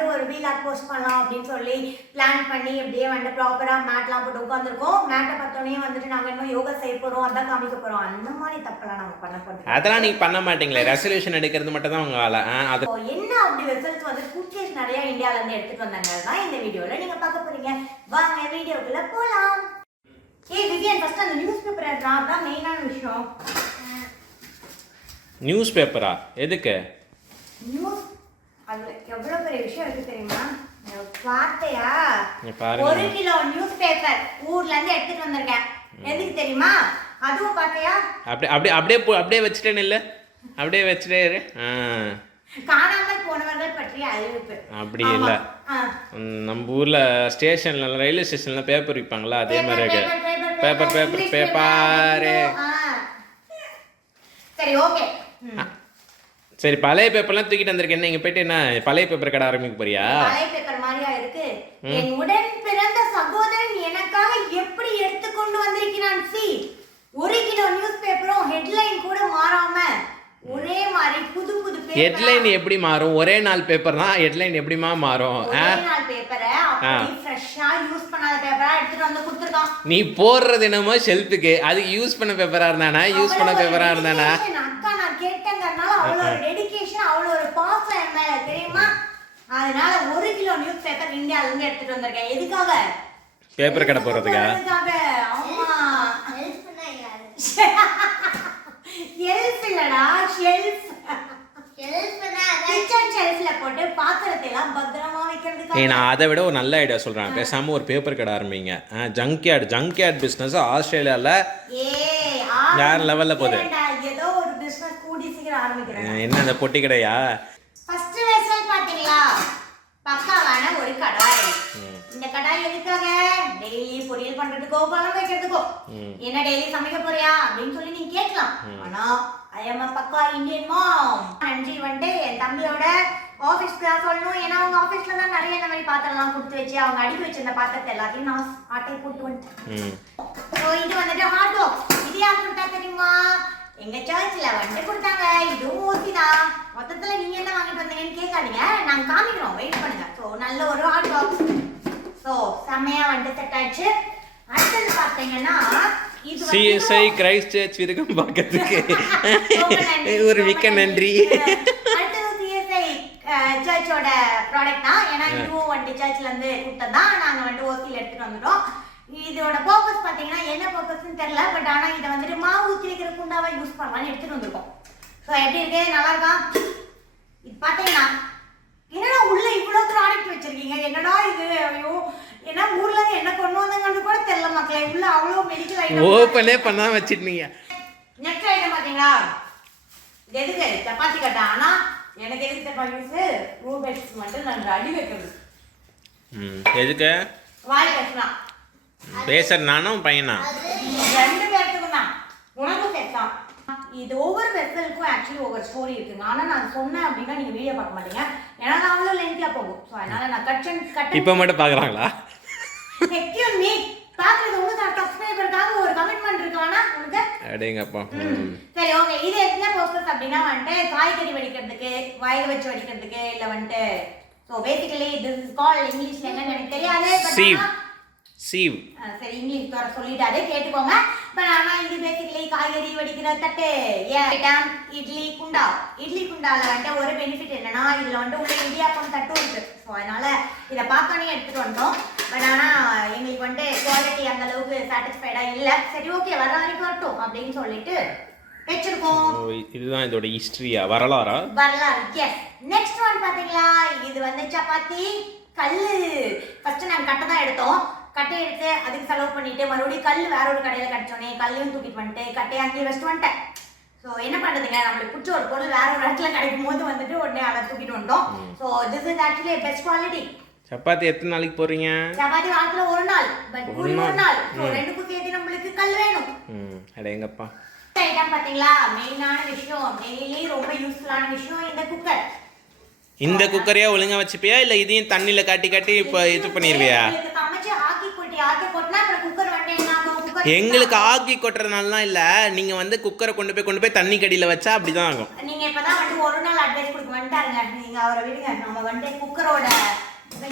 வந்துட்டு ஒரு vlog post பண்ணலாம் அப்படின்னு சொல்லி பிளான் பண்ணி அப்படியே வந்துட்டு ப்ராப்பராக மேட்லாம் போட்டு உட்காந்துருக்கோம் மேட்டை பார்த்தோன்னே வந்துட்டு நாங்கள் இன்னும் யோகா செய்ய போகிறோம் அதான் காமிக்க போகிறோம் அந்த மாதிரி தப்பெல்லாம் நாங்கள் பண்ண போகிறோம் அதெல்லாம் நீங்க பண்ண மாட்டீங்களே. ரெசல்யூஷன் எடுக்கிறது மட்டும் தான் உங்க வேலை அது என்ன அப்படி ரிசல்ட்ஸ் வந்து குக்கீஸ் நிறைய இந்தியால இருந்து எடுத்துட்டு வந்தாங்க? தான் இந்த வீடியோல நீங்க பார்க்க போறீங்க. வாங்க வீடியோக்குள்ள போலாம். ஏய் விஜயன் ஃபர்ஸ்ட் அந்த நியூஸ் பேப்பர் எடுறா அதான் மெயினான விஷயம். நியூஸ் பேப்பரா எதுக்கு? நியூஸ் அதுல எவ்வளவு பெரிய விஷயம் இருக்கு தெரியுமா? பாருங்க. ஒரு கிலோ நியூஸ் பேப்பர் ஊர்ல இருந்து எடுத்துட்டு வந்திருக்கேன். எதுக்கு தெரியுமா? அதுவும் பார்த்தையா அப்படியே அப்படியே அப்படியே அப்படியே வச்சுட்டேன்னு இல்லை அப்படியே வச்சுட்டே இரு. காணாமல் போனவர்கள் பற்றிய அறிவிப்பு. அப்படி. இல்ல. நம்ம ஊர்ல ஸ்டேஷன்ல ரயில்வே ஸ்டேஷன்ல பேப்பர் விற்பாங்களா அதே மாதிரி இருக்கு. Paper paper paper. சரி ஓகே சரி பழைய பேப்பர்லாம் தூக்கிட்டு வந்திருக்கேன் இங்க போயிட்டு என்ன பழைய பேப்பர் கடை ஆரம்பிக்க போறியா? பழைய பேப்பர் மாதிரியா இருக்கு. என் உடன் பிறந்த சகோதரன் எனக்காக எப்படி எடுத்துக்கொண்டு வந்திருக்கிறான் சி? ஒரு கிலோ நியூஸ் பேப்பரும் ஹெட்லைன் கூட மாறாம ஒரே மாதிரி புது புது ஹெட்லைன் எப்படி மாறும்? ஒரே நாள் பேப்பர் தான் ஹெட்லைன் எப்படிமா மாறும்? ஆ? ஒரே நாள் பேப்பரை அப்படி ஃப்ரெஷ்ஷா யூஸ் பண்ணாத பேப்பரா எடுத்துட்டு வந்து கொடுத்துருக்கான். நீ போடுறது என்னமோ ஷெல்ஃபுக்கு அதுக்கு யூஸ் பண்ண பேப்பரா இருந்தானா? யூஸ் பண்ண பேப்பரா இருந்தானா dedication. அக்கா நான் கேட்டேங்கறனால அவ்வளவு ஒரு டெடிகேஷன் அவ்வளவு ஒரு பாசம் என் மேல தெரியுமா அதனால ஒரு கிலோ நியூஸ் பேப்பர் இந்தியால இருந்து எடுத்துட்டு வந்திருக்கேன். எதுக்காக? பேப்பர் கடை போடுறதுக்காக. ஆமா. யாரு ஷெல்ஃப் இல்லடா ஷெல்ஃப் போட்டு பாத்திரத்தை எல்லாம் பத்திரமா நான் அதை விட ஒரு நல்ல ஐடியா சொல்கிறேன் பேசாமல் ஒரு பேப்பர் கடை ஆரம்பிங்க. Junk yard junk yard business ஆஸ்திரேலியாவில் ஏய் வேற level ல போகுது. ஆரம்பிக்கிறேன்டா. ஏதோ ஒரு பிசினஸ் கூடி சீக்கிரம் ஆரம்பிக்கிறேன் என்ன அந்த பொட்டி கடையா? பக்காவான ஒரு கடாய். இந்த கடாய் எதுக்காக? டெய்லி பொரியல் பண்றதுக்கோ குழம்பு வைக்கிறதுக்கோ. என்ன டெய்லி சமைக்க போறியா? அப்படின்னு சொல்லி நீங்க கேட்கலாம். ஆனா ஐ எம் பக்கா இந்தியன் மாம் நன்றி வந்துட்டு என் தம்பியோட ஆஃபீஸ்க்கு தான் சொல்லணும். ஏன்னா அவங்க ஆஃபீஸ்ல தான் நிறைய இந்த மாதிரி பாத்திரம்லாம் கொடுத்து வச்சு அவங்க அடுக்கி வச்சிருந்த பாத்திரத்தை எல்லாத்தையும் நான் ஆட்டை போட்டு வந்துட்டேன். இது வந்துட்டு ஹார்ட் ஒர்க் இது யார் கொடுத்தா தெரியுமா? எங்க சர்ச்ல வந்துட்டு கொடுத்தாங்க. இதுவும் ஓசி தான் மொத்தத்துல நீங்க என்ன வாங்கிட்டு வந்தீங்கன்னு கேட்காதீங்க. நாங்க காமிக்கிறோம். வெயிட் பண்ணுங்க. ஸோ நல்ல ஒரு ஹார்ட் ஒர்க் ஸோ செம்மையா வந்துட்டு செட் ஆயிடுச்சு. அடுத்தது பார்த்தீங்கன்னா சிஎஸ்ஐ கிரைஸ்ட் சர்ச் விருகம் பார்க்கறதுக்கு. ஒரு மிக்க நன்றி. அடுத்தது சிஎஸ்ஐ சர்ச்சோட ப்ராடக்ட் தான். ஏன்னா இதுவும் வந்துட்டு சர்ச்ல இருந்து கொடுத்தது தான். நாங்க வந்துட்டு ஓசியில் எடுத்துட்டு வந்துட்டோம். இதோட பர்பஸ் பாத்தீங்கன்னா என்ன பர்பஸ்னு தெரியல பட் ஆனா இதை வந்துட்டு மாவு ஊற்றி வைக்கிற குண்டாவா யூஸ் பண்ணலாம்னு எடுத்துட்டு வந்திருக்கோம். ஸோ எப்படி இருக்கு? நல்லா இருக்கா? இது பாத்தீங்கன்னா என்னடா உள்ள இவ்வளவு ப்ராடக்ட் வச்சிருக்கீங்க? என்னடா இது? ஐயோ ஏன்னா ஊர்ல என்ன கொண்டு வந்தாங்கன்னு கூட தெரியல மக்களே. உள்ள அவ்வளவு மெடிக்கல் ஐட்டம் ஓப்பனே பண்ணாம வச்சிருந்தீங்க. நெக்ஸ்ட் ஐட்டம் பாத்தீங்களா இது எதுக்கு? சப்பாத்தி கட்டா. ஆனா எனக்கு எதுக்கு சப்பாத்தி? யூஸ் ரூபெக்ஸ் மட்டும் நான் அடி வைக்கிறது. எதுக்கு? வாய் கட்டலாம் பேசுற நானும் பையனா? ரெண்டு பேர்த்துக்கும் தான். உனக்கும் செட் தான் இது ஒவ்வொரு வெசலுக்கும் ஆக்சுவலி ஒவ்வொரு ஸ்டோரி இருக்குங்க ஆனா நான் சொன்னேன் அப்படின்னா நீங்க வீடியோ பார்க்க மாட்டீங்க. ஏன்னா நான் அவ்வளோ லென்த்தியா போகும். ஸோ அதனால நான் கட்டன் கட்டன் இப்போ மட்டும் பார்க்குறாங்களா? செக்யூர் மீ பார்க்குறது உங்களுக்கு சப்ஸ்கிரைபருக்காக ஒரு கமிட்மெண்ட் இருக்கு வேணா உனக்கு? அடேங்கப்பா. சரி ஓகே இது என்ன பர்பஸ் அப்படின்னா வந்துட்டு காய்கறி வடிக்கிறதுக்கு வயது வச்சு வடிக்கிறதுக்கு இல்ல வந்துட்டு so basically this is call இங்கிலீஷ்ல என்னன்னு எனக்கு தெரியாது சீவ். சரி இங்கிலீஷ் வர சொல்லிட்டாரு. கேட்டுக்கோங்க. பட் ஆனா இது பேசிக்கலி காய்கறி வடிக்கிற தட்டு. ஏன்? இட்லி குண்டா. இட்லி குண்டால வந்துட்டு ஒரு பெனிஃபிட் என்னன்னா இதுல வந்துட்டு உள்ள இடியாப்பம் தட்டும் இருக்கு. ஸோ அதனால இதை பார்த்தோன்னே எடுத்துட்டு வந்தோம் பட் ஆனா எங்களுக்கு வந்துட்டு குவாலிட்டி அந்த அளவுக்கு சாட்டிஸ்ஃபைடா இல்ல. சரி ஓகே வர வரைக்கும் வரட்டும் அப்படின்னு சொல்லிட்டு வச்சிருக்கோம். இதுதான் இதோட ஹிஸ்டரியா வரலாறா? வரலாறு. எஸ் நெக்ஸ்ட் ஒன் பாத்தீங்களா இது வந்து சப்பாத்தி கல்லு. ஃபர்ஸ்ட் நாங்க கட்டை தான் எடுத்தோம். கட்டை எடுத்து அதுக்கு செலவு பண்ணிட்டு மறுபடியும் கல் வேற ஒரு கடையில கடிச்சோன்னே கல்லையும் தூக்கிட்டு வந்துட்டு கட்டையை அங்கேயே வச்சுட்டு வந்துட்டேன். ஸோ என்ன பண்றதுங்க? நம்மளுக்கு பிடிச்ச ஒரு பொருள் வேற ஒரு இடத்துல கிடைக்கும் போது வந்துட்டு உடனே அதை தூக்கிட்டு வந்துட்டோம். So this is actually best quality chapati எத்தனை நாளைக்கு போறீங்க சப்பாத்தி வாரத்துல ஒரு நாள் பட் ஒரு நாள். ஸோ ரெண்டுக்கும் சேர்த்து நம்மளுக்கு கல் வேணும். ம். அடேங்கப்பா ஐட்டம் பாத்தீங்களா மெயினான விஷயம். மெயின்லி ரொம்ப யூஸ்ஃபுல்லான விஷயம் இந்த குக்கர் இந்த குக்கரையா ஒழுங்கா வச்சுப்பியா? இல்ல இதையும் தண்ணியில காட்டி காட்டி இப்போ இது உங்களுக்கு சமைச்சு ஆக்கி போட்டு ஆக்கி போட்டுனா அப்புறம் குக்கர் வந்து என்ன ஆகும் குக்கர் குக்கர் எங்களுக்கு ஆக்கி கொட்டுறதுனாலாம் இல்லை. நீங்கள் வந்து குக்கரை கொண்டு போய் கொண்டு போய் தண்ணி கடியில் வச்சா அப்படி தான் ஆகும். நீங்க இப்பதான் வந்து ஒரு நாள் அட்வைஸ் கொடுக்க வந்துட்டாருங்க. நீங்க அவரை விடுங்க. நம்ம வந்து குக்கரோட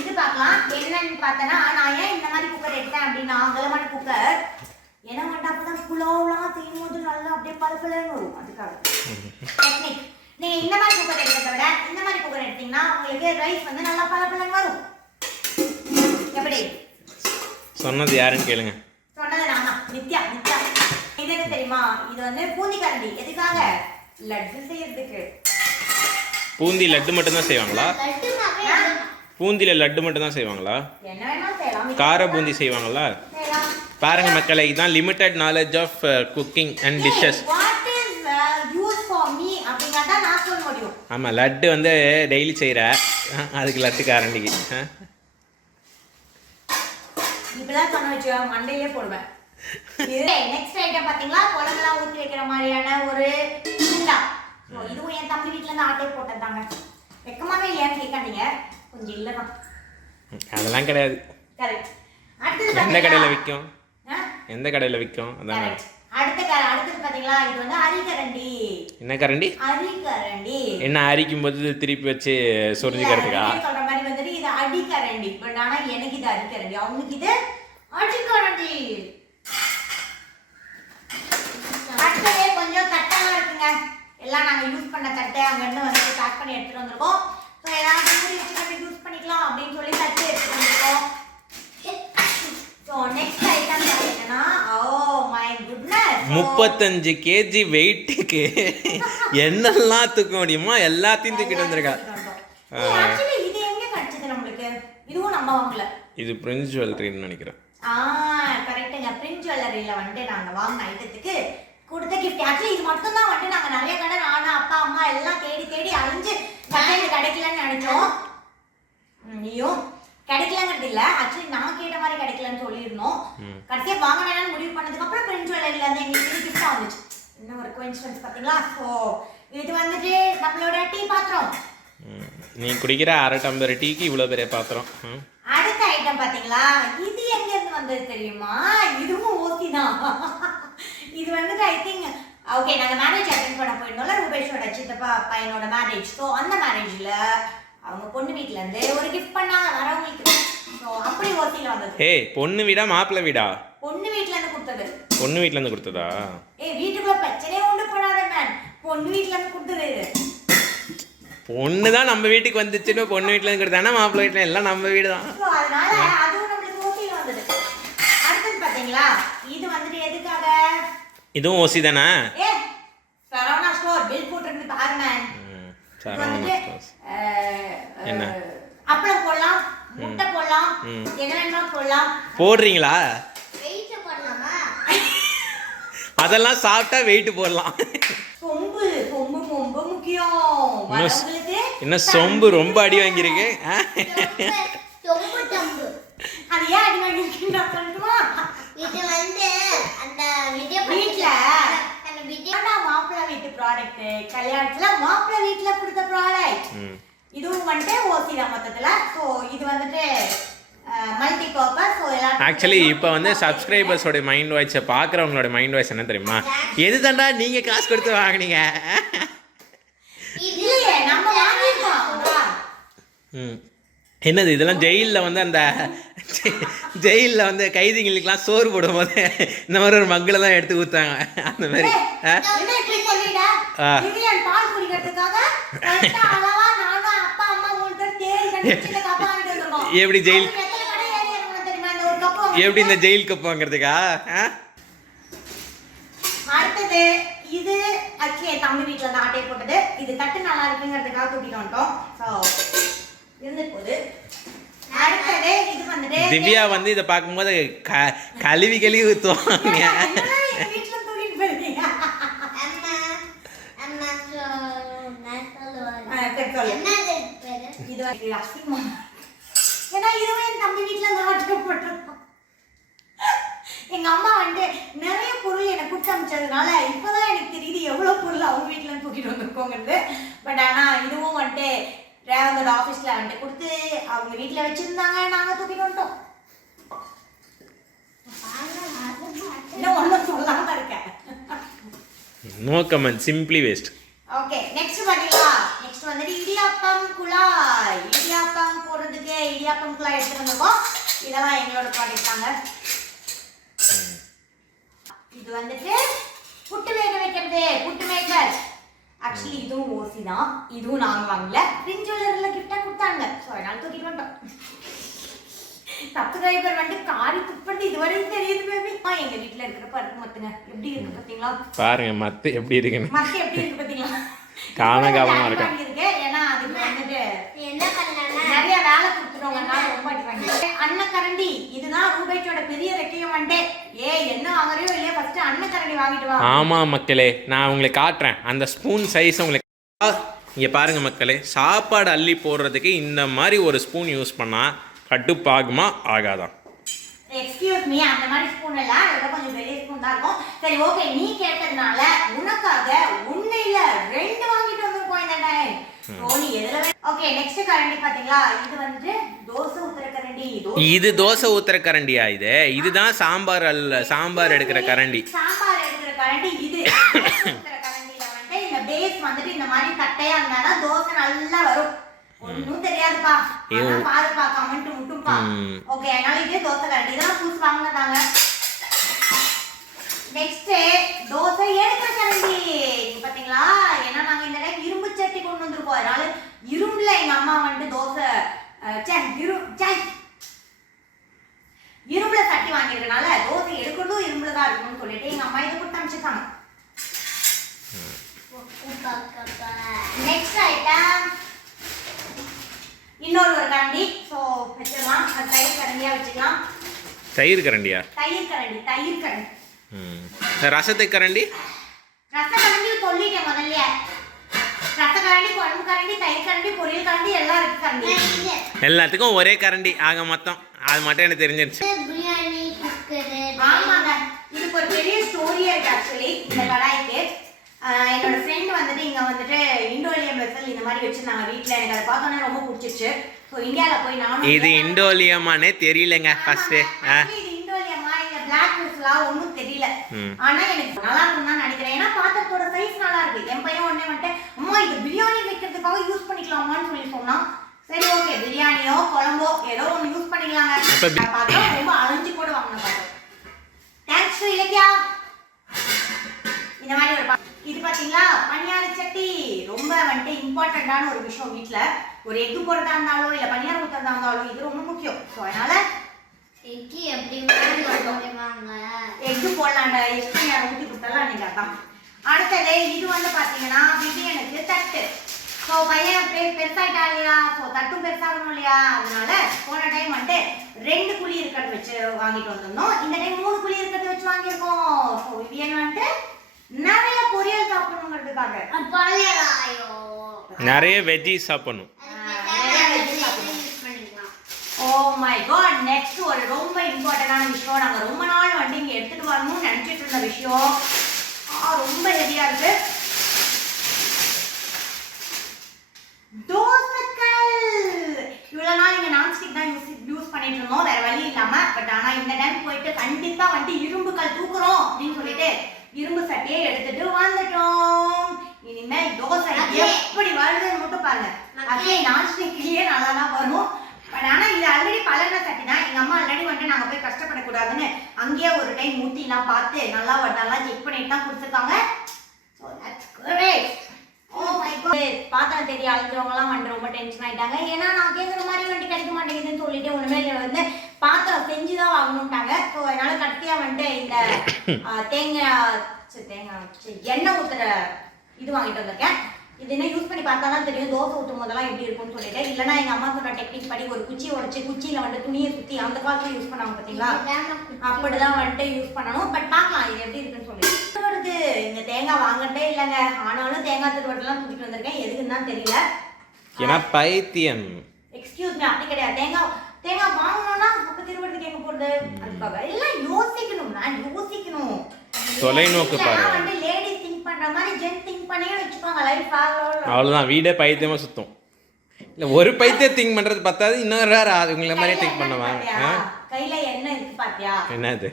இது பார்க்கலாம். என்னன்னு பார்த்தனா நான் ஏன் இந்த மாதிரி குக்கர் எடுத்தேன் அப்படின்னா அகலமான குக்கர் ஏன்னா வந்து அப்பதான் புலாவ்லாம் செய்யும் போது நல்லா அப்படியே பளபளன்னு வரும். அதுக்காக. டெக்னிக் நீங்க இந்த மாதிரி குக்கர் எடுக்கிறத விட இந்த மாதிரி குக்கர் எடுத்தீங்கன்னா உங்களுக்கு ரைஸ் வந்து நல்லா பளபளன்னு வரும். எப்படி? சொன்னது யாருன்னு கேளுங்க. நித்யா நித்யா. இது என்ன தெரியுமா? இது வந்து பூந்தி கரண்டி எதுக்காக? லட்டு செய்யறதுக்கு. பூந்தி லட்டு மட்டும்தான் செய்வாங்களா? லட்டுனாவே ஆ? அதுதான். பூந்தியில் லட்டு மட்டும்தான் செய்வாங்களா? என்ன வேணாலும் செய்யலாம். கார பூந்தி செய்வாங்களா பாருங்க மக்களை இதுதான் limited knowledge of cooking and dishes ஆமாம் லட்டு வந்து டெய்லி செய்கிற அதுக்கு லட்டு காரண்டிக்கு? இப்படிலாம் சொன்ன வச்சு மண்டையிலே போடுவேன். நெக்ஸ்ட் ஐட்டம் பாத்தீங்களா? குழம்புலாம் ஊற்றி வைக்கிற மாதிரியான ஒரு குண்டா இதுவும் என் தம்பி வீட்ல இருந்து ஆட்டே போட்டதாங்க வெக்கமாவே இல்லையான்னு கேட்காதீங்க. கொஞ்சம் இல்லதான் அதெல்லாம் கிடையாது. கரெக்ட் அடுத்தது எந்த? கடையில் விற்கும்? எந்த கடையில் விற்கும்? அதான். அடுத்த அடுத்தது பாத்தீங்களா? இது வந்து அரிக்கரண்டி. என்ன கரண்டி? அரிக்கரண்டி. என்ன அரிக்கும் போது திருப்பி வச்சு சொரிஞ்சுக்கிறதுக்கா சொல்ற மாதிரி வந்துட்டு இது அடிக்கரண்டி. பட் ஆனா எனக்கு இது அடிக்கரண்டி அவனுக்கு இது அடிக்கரண்டி அடுத்தது கொஞ்சம் இருக்குங்க எல்லாம் நாங்க யூஸ் பண்ண தட்டை அங்க இருந்து வந்து பேக் பண்ணி எடுத்துட்டு வந்திருக்கோம். ஸோ ஏதாவது வச்சு யூஸ் பண்ணிக்கலாம் அப்படின்னு சொல்லி தட்டு எடுத்துட்டு வந்திருக்கோம். ஸோ நெக்ஸ்ட் ஐட்டம் பார்த்தீங்கன்னா ஓ மை குட்னஸ் முப்பத்தஞ்சு கேஜி வெயிட்டுக்கு என்னெல்லாம் தூக்க முடியுமோ எல்லாத்தையும் தூக்கிட்டு வந்திருக்கா. இது எங்க கிடைச்சது நம்மளுக்கு? இதுவும் நம்ம வாங்கல. இது பிரின்ஸ் ஜுவல்லரின்னு நினைக்கிறேன். ஆ கரெக்ட்டுங்க பிரிண்ட் ஜுவல்லரியில வந்துட்டு நாங்க வாங்கின ஐட்டத்துக்கு கொடுத்த கிஃப்ட் ஆக்சுவலி இது மட்டும் தான் வந்துட்டு நாங்க நிறைய கடை நானும் அப்பா அம்மா எல்லாம் தேடி தேடி அழிஞ்சு கடையில் கிடைக்கலன்னு நினைச்சோம். நீயும் கிடைக்கலங்கிறது இல்ல. ஆக்சுவலி நான் கேட்ட மாதிரி கிடைக்கலன்னு சொல்லியிருந்தோம். கடைசியா வாங்க வேணாம்னு முடிவு பண்ணதுக்கு அப்புறம் பிரிண்ட் ஜுவல்லரியில இருந்து எங்களுக்கு கிஃப்ட் வந்துச்சு. இன்னும் ஒரு கோயின்சிடன்ஸ் பாத்தீங்களா? ஸோ இது வந்துட்டு நம்மளோட டீ பாத்திரம். நீ குடிக்கிற அரை டம்ளர் டீக்கு இவ்வளோ பெரிய பாத்திரம். அடுத்த ஐட்டம் பாத்தீங்களா? இது எங்க இருந்து வந்தது தெரியுமா? இதுவும் ஓசி தான் இது வந்துட்டு ஐ திங்க் ஓகே நாங்க மேரேஜ் அட்டென்ட் பண்ண போயிருந்தோம்ல ரூபேஷோட சித்தப்பா பையனோட மேரேஜ் ஸோ அந்த மேரேஜ்ல அவங்க பொண்ணு வீட்ல இருந்து ஒரு கிஃப்ட் பண்ணாங்க வரவங்களுக்கு. ஸோ அப்படி ஓசியில வந்தது. ஏய் பொண்ணு வீடா மாப்பிள்ளை வீடா? பொண்ணு வீட்ல இருந்து கொடுத்தது. பொண்ணு வீட்டிலேருந்து கொடுத்ததா? ஏய் வீட்டுக்குள்ள பிரச்சனையே உண்டு பண்ணாத மேன் பொண்ணு வீட்ல இருந்து கொடுத்தது. இது பொண்ணு தான் நம்ம வீட்டுக்கு வந்துச்சுன்னு பொண்ணு வீட்டிலேருந்து கொடுத்தானா மாப்பிள்ளை வீட்டில் எல்லாம் நம்ம வீடு தான் அதனால அதுவும் நம்மளுக்கு ஓசியில வந்தது அடுத்தது பாத்தீங்களா இது வந்துட்டு எதுக்காக இதுவும் ஓசி தானே? ஏ சரவணா ஸ்டோர் பில் போட்டிருந்து ஸ்டோர்ஸ். என்ன? அஹ், அப்பளம் போடலாம் முட்டை போடலாம் ம். என்ன வேணாலும் போடலாம். போடுறீங்களா? வெயிட் அதெல்லாம் சாப்பிட்டா வெயிட் போடலாம். சொம்பு சொம்பு ரொம்ப முக்கியம். சொம்பு அடி வாங்கியிருக்கு. அது ஏன் அடி வாங்கியிருக்குன்னு நான் சொல்லட்டுமா? இது வந்து அந்த ஆனா மாப்பிள்ளை வீட்டு ப்ராடக்ட் கல்யாணத்துல மாப்பிள்ளை வீட்டுல கொடுத்த ப்ராடக்ட். இதுவும் வந்துட்டு ஓசி தான் மொத்தத்துல. ஸோ இது வந்துட்டு ஆக்சுவலி இப்போ வந்து சப்ஸ்கிரைபர்ஸோட மைண்ட் வாய்ஸை பார்க்குறவங்களோட மைண்ட் வாய்ஸ் என்ன தெரியுமா? எது தாண்டா நீங்கள் காசு கொடுத்து வாங்குனீங்க? ம். என்னது இதெல்லாம் ஜெயிலில் வந்து அந்த ஜெயிலில் வந்து கைதிகளுக்கெல்லாம் சோறு போடும்போது இந்த மாதிரி ஒரு மக்களை தான் எடுத்து ஊற்றாங்க அந்த மாதிரி. எப்படி ஜெயில் எப்படி இந்த? ஜெயில் கப் வாங்குறதுக்கா? அடுத்தது இது actually என் தம்பி வீட்டுல இருந்து ஆட்டை போட்டது. இது தட்டு நல்லா இருக்குங்கிறதுக்காக தூக்கிட்டு வந்துட்டோம். ஸோ இருந்து போகுது திவ்யா வந்து இதை பார்க்கும்போது க கழுவி கழுவி அசிங்கமா. ஏன்னா இதுவும் என் தம்பி வீட்டுல நாட்டுக்கு போட்டிருக்கோம். எங்க அம்மா வந்து நிறைய பொருள் எனக்கு கொடுத்து அமிச்சதுனால இப்பதான் எனக்கு தெரியுது எவ்வளவு பொருள் அவங்க வீட்டுல இருந்து தூக்கிட்டு வந்திருக்கோங்கிறது. பட் ஆனா இதுவும் வந்துட்டு ரேவந்தோட ஆபீஸ்ல வந்துட்டு கொடுத்து அவங்க வீட்டுல வச்சிருந்தாங்க நாங்க தூக்கிட்டு வந்துட்டோம் இன்னும் ஒன்றும் சொல்லாம இருக்கேன் no comment simply waste okay next பாத்தீங்களா நெக்ஸ்ட் வந்துட்டு இடியாப்பம் குழாய். இடியாப்பம் போடுறதுக்கு இடியாப்பம் குழாய் எடுத்துட்டு வந்திருக்கோம் இதெல்லாம் எங்களோட ப்ராடக்ட் தாங்க. இது வந்துட்டு புட்டு வேக வைக்கிறது. புட்டு மேக்கர் ஆக்சுவலி இதுவும் ஓசி தான். இதுவும் நாங்க வாங்கல. பிரிஞ்சுவலர்ல கிஃப்டா கொடுத்தாங்க. ஸோ அதனால தூக்கிட்டு வந்துட்டோம். சப்ஸ்கிரைபர் வந்து காரி துப்பண்டு இதுவரையும் தெரியுது பேபி எங்க வீட்ல இருக்கிற பருப்பு மத்துங்க. எப்படி இருக்கு பாத்தீங்களா? பாருங்க மத்து எப்படி இருக்குன்னு. மத்த எப்படி இருக்கு பாத்தீங்களா? காண கவனமா அடி இருக்கா. ஏன்னா அதுக்கு வந்துட்டு என்ன பண்ணனா நிறைய வேலை கொடுத்துருவங்கனால ரொம்ப அடி வாங்கியிருக்கு. அன்னக்கரண்டி இதுதான் ரூபேட்டோட பெரிய ரெக்கையமெண்டே ஏ என்ன வாங்குறியோ இல்லையோ ஃபர்ஸ்ட் அன்னக்கரண்டி வாங்கிட்டு வா. ஆமாம் மக்களே நான் உங்களுக்கு காட்டுறேன். அந்த ஸ்பூன் சைஸ் உங்களுக்கு இங்கே பாருங்க மக்களே. சாப்பாடு அள்ளி போடுறதுக்கு இந்த மாதிரி ஒரு ஸ்பூன் யூஸ் பண்ணால் கட்டுப்பாகுமா ஆகாதா? எக்ஸ்கியூஸ் மீ அந்த மாதிரி ஸ்பூன் எல்லாம் இதோட கொஞ்சம் பெரிய ஸ்பூன் தான் இருக்கும். சரி ஓகே நீ கேட்டதுனால உனக்காக இல்ல ரெண்டு வாங்கிட்டு வந்திருக்கோம் இந்த டைம் இது தோசை ஊத்துற கரண்டியா இது? இதுதான் சாம்பார் அல்ல சாம்பார் எடுக்கிற கரண்டி. சாம்பார் எடுக்கிற கரண்டி இது. பேஸ் வந்துட்டு இந்த மாதிரி தட்டையா தோசை நல்லா வரும். ஒண்ணும் தெரியாதுப்பா. ஐயோ. ஆனா பாருப்பா கமெண்ட் முட்டும்பா. ம். ஓகே அதனால இதே தோசை கரண்டி இதெல்லாம் புதுசு வாங்கினதாங்க. நெக்ஸ்ட் தோசை எடுக்கிற கரண்டி இங்க பாத்தீங்களா ஏன்னா நாங்க இந்த டைம் இரும்பு சட்டி கொண்டு வந்திருக்கோம் அதனால இரும்புல எங்க அம்மா வந்துட்டு தோசை ச்சே, இரு ச்சே. இரும்புல சட்டி வாங்கியிருக்கனால தோசை எடுக்கிறதும் இரும்புல தான் இருக்கணும்னு சொல்லிட்டு எங்க அம்மா இதை கொடுத்து உப்பாக்கப்பா நெக்ஸ்ட் ஐட்டம் இன்னொரு ஒரு கரண்டி. ஸோ வச்சிடலாம். அது தயிர் கரண்டியா வச்சுக்கலாம் தயிர் கரண்டியா? தயிர் கரண்டி தயிர் கரண்டி. ம். ரசத்துக்கு கரண்டி? ரச கரண்டி சொல்லிட்டேன் முதல்ல. ரச கரண்டி குழம்பு கரண்டி தயிர் கரண்டி பொரியல் கரண்டி எல்லாம் இருக்கு கரண்டி. எல்லாத்துக்கும் ஒரே கரண்டி. ஆக மொத்தம். அது மட்டும் எனக்கு தெரிஞ்சிருச்சு. பிரியாணி குக்கரு ஆமாங்க. இதுக்கு ஒரு பெரிய ஸ்டோரியே இருக்கு ஆக்சுவலி இந்த கடாய்க்கு. என்னோட ஃப்ரெண்ட் வந்துட்டு இங்க வந்துட்டு இண்டோலியம் வெசல் இந்த மாதிரி வச்சிருந்தாங்க வீட்ல. எனக்கு அதை பார்த்தோன்னே ரொம்ப பிடிச்சிச்சு ஸோ இந்தியால போய் நானும் இது இண்டோலியமானே தெரியலங்க ஃபர்ஸ்ட் ஆ ஆமாங்க. இது இண்டோலியமா இல்ல பிளாக் வெசலா ஒன்றும் தெரியல. ஆனா எனக்கு நல்லா இருக்கும் தான் நினைக்கிறேன். ஏன்னா பாத்திரத்தோட சைஸ் நல்லா இருக்கு. என் பையன் உடனே வந்துட்டு அம்மா இது பிரியாணி வைக்கிறதுக்காக யூஸ் பண்ணிக்கலாமான்னு சொல்லி சொன்னான். சரி ஓகே பிரியாணியோ குழம்போ ஏதோ ஒன்று யூஸ் பண்ணிக்கலாங்க. அப்ப பி- பாத்திரம் ரொம்ப அழிஞ்சு கூட வாங்கின பாத்திரம் தேங்க்ஸ் இலக்கியா. இந்த மாதிரி ஒரு இது பாத்தீங்களா? பனியார சட்டி. ரொம்ப வந்துட்டு இம்பார்ட்டண்ட்டான ஒரு விஷயம் வீட்ல. ஒரு எக்கு போடுறதா இருந்தாலும் இல்ல பனியாரம் ஊத்துறதா இருந்தாலும் இது ரொம்ப முக்கியம். ஸோ அதனால இட்லி எப்படி எக்கு போடலாண்ட எக்கு யாரும் ஊற்றி கொடுத்தாலும் அன்னைக்கு அதான் அடுத்தது இது வந்து பாத்தீங்கன்னா பிரியாணிக்கு தட்டு. ஸோ பையன் பெ பெருசாயிட்டா இல்லையா ஸோ தட்டும் பெருசாகணும் இல்லையா? அதனால போன டைம் வந்துட்டு ரெண்டு குழி இருக்கிறது வச்சு வாங்கிட்டு வந்திருந்தோம். இந்த டைம் மூணு குழி இருக்கிறது வச்சு வாங்கியிருக்கோம். ஸோ விவியன் வந்துட்டு நிறைய பொரியல் சாப்பிடணுங்கிறதுக்காக. நிறைய வெஜ்ஜி சாப்பிடணும் ஓ மை காட் நெக்ஸ்ட் ஒரு ரொம்ப இம்பார்ட்டன்டான விஷயம். நாங்க ரொம்ப நாள் வந்து இங்க எடுத்துட்டு வரணும்னு நினைச்சிட்டு இருந்த விஷயம். ரொம்ப ஹெவியா இருக்கு. இவ்வளவு நாள் இங்க நான்ஸ்டிக் தான் யூஸ் யூஸ் பண்ணிட்டு இருந்தோம். வேற வழி இல்லாம. பட் ஆனா இந்த டைம் போயிட்டு கண்டிப்பா வந்து இரும்பு கல் தூக்குறோம் அப்படின்னு சொல்லிட்டு இரும்பு சட்டியை எடுத்துட்டு வந்துட்டோம். இனிமே தோசை. எப்படி வருதுன்னு மட்டும் பாருங்க. அதே நான்ஸ்டிக்லயே நல்லா தான் வரும். பட் ஆனா இது ஆல்ரெடி பழகின சட்டி தான் எங்க அம்மா ஆல்ரெடி வந்து நாங்க போய் கஷ்டப்படக்கூடாதுன்னு அங்கேயே ஒரு டைம் ஊட்டிலாம் பார்த்து நல்லா வருதாலாம் செக் பண்ணிட்டு தான் கொடுத்துருக்காங்க. So that's great oh my god பாத்திரம் தெரிய அழைஞ்சவங்கலாம் வந்து ரொம்ப டென்ஷன் ஆயிட்டாங்க. ஏன்னா நான் கேட்குற மாதிரி வண்டி கிடைக்க மாட்டேங்குதுன்னு சொல்லிட்டு இல்லை. வந்து பாத்திரம் செஞ்சு தான் வாங்கணும்ட்டாங்க. ஸோ அதனால கட்டியா வந்துட்டு இந்த தேங்காய் தேங்காய் ச்சே, எண்ணெய் ஊத்துற இது வாங்கிட்டு வந்திருக்கேன். இது என்ன யூஸ் பண்ணி பார்த்தா தான் தெரியும். தோசை ஊற்றும் போதெல்லாம் எப்படி இருக்கும்னு சொல்லிட்டு. இல்லைன்னா எங்க அம்மா சொன்ன டெக்னிக் படி ஒரு குச்சி உடைச்சு குச்சியில வந்து துணியை சுத்தி அந்த காலத்துல யூஸ் பண்ணாங்க பாத்தீங்களா அப்படிதான் வந்துட்டு யூஸ் பண்ணணும். பட் பார்க்கலாம் இது எப்படி இருக்குன்னு சொல்லி இது வருது. இந்த தேங்காய் வாங்கட்டே இல்லைங்க. ஆனாலும் தேங்காய் திருவட்டெல்லாம் தூக்கிட்டு வந்திருக்கேன். எதுக்குன்னு தான் தெரியல. ஏன்னா பைத்தியம். எக்ஸ்கியூஸ் மீ அப்படி கிடையாது. தேங்காய் தேங்காய் வாங்கணும்னா அப்ப திருவட்டுக்கு எங்க போறது? அதுக்காக. எல்லாம் யோசிக்கணும் நான் யோசிக்கணும். தொலைநோக்கு வந்து லேடிஸ் பண்ற மாதிரி ஜென் திங்க் பண்ணியே வச்சுப்பாங்க லைஃப் அவ்வளோதான் வீடே பைத்தியமாக சுத்தும். இல்லை ஒரு பைத்தியம் திங்க் பண்ணுறது பத்தாது இன்னொரு வேறு உங்களை மாதிரியே திங்க் பண்ணுவாங்க. கையில என்ன இருக்கு பாத்தியா? என்னது?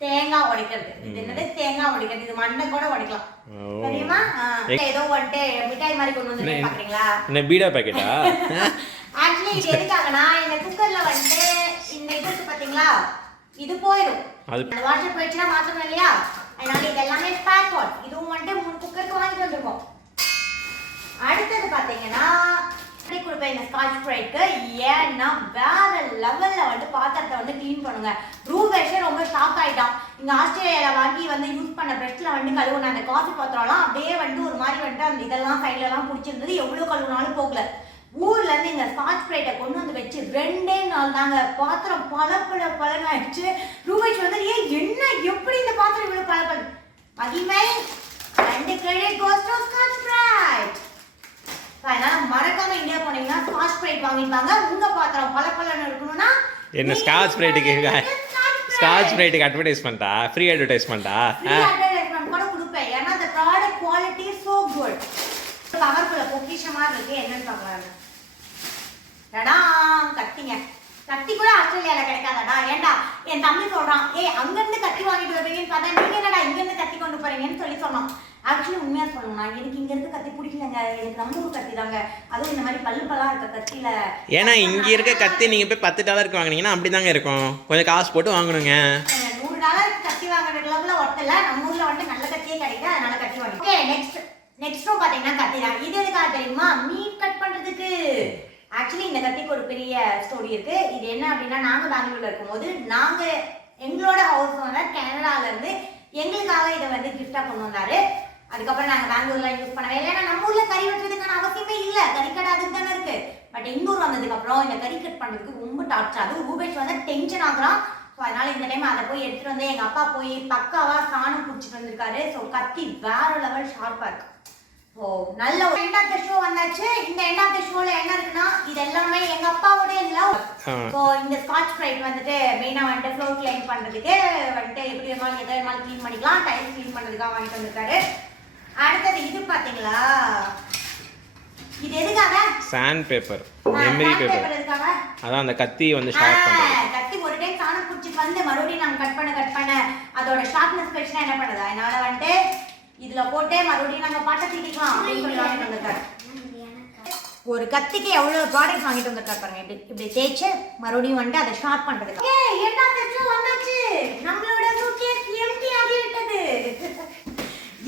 தேங்காய் உடைக்கிறது. இது என்னது? தேங்காய் உடைக்கிறது. இது மண்ணை கூட உடைக்கலாம். ஓ. தெரியுமா? ஆ. ஏதோ வந்துட்டு மிட்டாய் மாதிரி கொண்டு வந்து பாக்குறீங்களா? என்ன பீடா பாக்கெட்டா? ஆக்சுவலி இது எதுக்காகனா இந்த குக்கர்ல வந்துட்டு இந்த இது இருக்கு பாத்தீங்களா? இது போயிடும். அது வாட்டர் போயிடுச்சுன்னா மாத்தணும் இல்லையா? அதனால இது எல்லாமே ஸ்பேர் பார்ட் இதுவும் வந்துட்டு மூணு குக்கருக்கு வாங்கிட்டு வந்திருக்கோம். அடுத்தது பாத்தீங்கன்னா கொடுப்பேன் இந்த ஸ்காட்ச் ப்ரைட்க்கு ஏன்னா வேற லெவல்ல வந்து பாத்திரத்தை வந்து க்ளீன் பண்ணுங்க. ரூபேஷே ரொம்ப ஷாக் ஆயிட்டான். இங்க ஆஸ்திரேலியால வாங்கி வந்து யூஸ் பண்ண பிரஷ்ல வந்து கழுவுன அந்த காஃபி பாத்திரம்லாம் அப்படியே வந்து ஒரு மாதிரி வந்துட்டு அந்த இதெல்லாம் சைட்ல எல்லாம் பிடிச்சிருந்தது எவ்வளவு கழுவுனாலும் போகல. ஊர்ல இருந்து இந்த ஸ்காட்ச் பிரைட்டை கொண்டு வந்து வச்சு ரெண்டே நாள் தாங்க பாத்திரம் பல பல பலன் ஆயிடுச்சு வந்து ஏன் என்ன? எப்படி இந்த பாத்திரம் இவ்வளவு பல பல மகிமை ரெண்டு credit goes to Scotch Brite அதனால மறக்காம இந்தியா போனீங்கன்னா ஸ்காட்ச் பிரைட் வாங்கிப்பாங்க. உங்க பாத்திரம் பல பலன்னு இருக்கணும்னா என்ன ஸ்காட்ச் பிரைட்டுக்கு ஸ்காட்ச். பிரைட்டுக்கு அட்வர்டைஸ்மெண்ட்டா ஃப்ரீ அட்வர்டைஸ்மெண்ட்டா Free advertisement கூட கொடுப்பேன் ஏன்னா அந்த ப்ராடக்ட் குவாலிட்டி சோ குட் பவர்ஃபுல்ல பொக்கிஷமா இருக்கு என்னன்னு பார்க்கலாம் டடா கத்திங்க. கத்தி கூட ஆஸ்திரேலியால கிடைக்காதடா. ஏன்டா என் தம்பி சொல்றான் ஏய் அங்க இருந்து கத்தி வாங்கிட்டு வருவீங்கன்னு பார்த்தா நீங்க என்னடா இங்க இருந்து கத்தி கொண்டு போறீங்கன்னு சொல்லி சொன்னான். ஆக்சுவலி உண்மையா சொல்லணும்னா எனக்கு இங்க இருந்து கத்தி பிடிக்கலங்க. எனக்கு நம்ம ஊர் கத்தி தாங்க. அதுவும் இந்த மாதிரி பல்லு பல்லா இருக்க கத்தியில ஏன்னா இங்க இருக்க கத்தி நீங்க போய் பத்து டாலருக்கு வாங்குனீங்கன்னா அப்படிதாங்க இருக்கும். கொஞ்சம் காசு போட்டு வாங்கணுங்க. நூறு டாலர் கத்தி வாங்குற அளவுல ஒருத்தல நம்ம ஊர்ல வந்து நல்ல கத்தியே கிடைக்குது. அதனால கத்தி வாங்கி ஓகே நெக்ஸ்ட் நெக்ஸ்ட்டும் ரோ பார்த்தீங்கன்னா கத்திரா இது எதுக்காக தெரியுமா? மீட் கட் பண்ணுறதுக்கு ஆக்சுவலி இந்த கத்திக்கு ஒரு பெரிய ஸ்டோரி இருக்கு. இது என்ன அப்படின்னா நாங்கள் பெங்களூர்ல இருக்கும்போது நாங்கள் எங்களோட ஹவுஸ் ஓனர் கனடால இருந்து எங்களுக்காக இதை வந்து கிஃப்டா கொண்டு வந்தாரு. அதுக்கப்புறம் நாங்கள் பெங்களூர்ல யூஸ் பண்ணவே இல்லை. ஏன்னா நம்ம ஊர்ல கறி வெட்டுறதுக்கான அவசியமே இல்லை. கறி அதுக்கு தானே இருக்கு. பட் எங்கூர் வந்ததுக்கப்புறம் வந்ததுக்கு அப்புறம் இந்த கறி கட் பண்ணுறதுக்கு ரொம்ப டார்ச்சர் ஆகுது ரூபேஷ் வந்து டென்ஷன் ஆகுறான். ஸோ அதனால இந்த டைம் அதை போய் எடுத்துட்டு வந்து எங்க அப்பா போய் பக்காவா சாணம் பிடிச்சிட்டு வந்திருக்காரு. ஸோ கத்தி வேற லெவல் ஷார்ப்பா இருக்கு. ஸோ நல்ல ஒரு எண்ட் ஆஃப் த ஷோ வந்தாச்சு. இந்த எண்ட் ஆஃப் த ஷோல என்ன இருக்குன்னா இது எல்லாமே எங்க அப்பாவோட லவ். ஸோ இந்த ஸ்காட்ச் ப்ரைட் வந்துட்டு மெயினாக வந்துட்டு ஃப்ளோர் கிளைம் பண்ணுறதுக்கு வந்துட்டு எப்படி வேணாலும் எதை வேணாலும் க்ளீன் பண்ணிக்கலாம். டைல்ஸ் க்ளீன் பண்ணுறதுக்காக வாங்கிட்டு வந்திருக்காரு. அடுத்தது இது பார்த்தீங்களா இது எதுக்காக? சாண்ட் பேப்பர் மெமரி பேப்பர் அதான் அந்த கத்தி வந்து ஷார்ப் பண்றது. கத்தி ஒரு டைம் சாணம் பிடிச்சிட்டு வந்து மறுபடியும் நாங்க கட் பண்ண கட் பண்ண அதோட ஷார்ப்னஸ் போயிடுச்சுன்னா என்ன பண்ணுது? அதனால வந்துட்டு இதுல போட்டு மறுபடியும் நாங்க பாட்டை தீட்டிக்கலாம் அப்படின்னு சொல்லி வாங்கிட்டு வந்திருக்காரு. ஒரு கத்திக்கு எவ்வளவு ப்ராடக்ட் வாங்கிட்டு வந்திருக்காரு பாருங்க. இப்படி இப்படி தேய்ச்சு மறுபடியும் வந்துட்டு அதை ஷார்ப் பண்றதுக்கு. ஏய் என்ன தெச்சோம் வந்தாச்சு? நம்மளோட சூட்கேஸ் எம்டி ஆகி விட்டது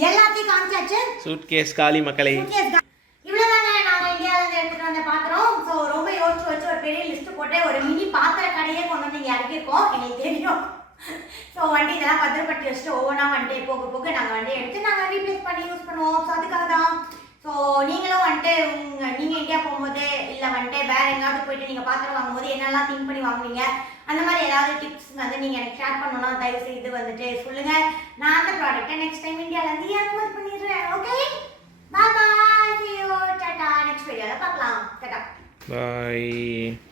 எல்லாத்தையும் காமிச்சாச்சு. சூட்கேஸ் காலி மக்களை. இவ்வளவுதாங்க நாங்க இந்தியால இருந்து எடுத்துட்டு வந்த பாத்திரம்? சோ ரொம்ப யோசிச்சு வச்சு ஒரு பெரிய லிஸ்ட் போட்டு ஒரு மினி பாத்திர கடையே கொண்டு வந்து இங்க இறக்கிருக்கோம் எனக்கு தெரியும். ஸோ வண்டி இதெல்லாம் பத்திரப்பட்டு வச்சுட்டு ஒவ்வொன்றா வந்துட்டு போக போக நாங்கள் வந்துட்டு எடுத்து நாங்கள் ரீப்ளேஸ் பண்ணி யூஸ் பண்ணுவோம். ஸோ அதுக்காக தான் ஸோ நீங்களும் வந்துட்டு உங்கள் நீங்கள் இந்தியா போகும்போது இல்லை வந்துட்டு வேறு எங்கேயாவது போயிட்டு நீங்கள் பாத்திரம் வாங்கும்போது என்னெல்லாம் திங்க் பண்ணி வாங்குவீங்க அந்த மாதிரி ஏதாவது டிப்ஸ் வந்து நீங்கள் எனக்கு ஷேர் பண்ணணும்னா தயவு செய்து வந்துட்டு சொல்லுங்கள் நான் அந்த ப்ராடக்ட்டை நெக்ஸ்ட் டைம் இந்தியாவிலேருந்து ஏற்றுமதி பண்ணிடுறேன். Okay bye bye see tata next வீடியோவில் பார்க்கலாம். டாடா பாய்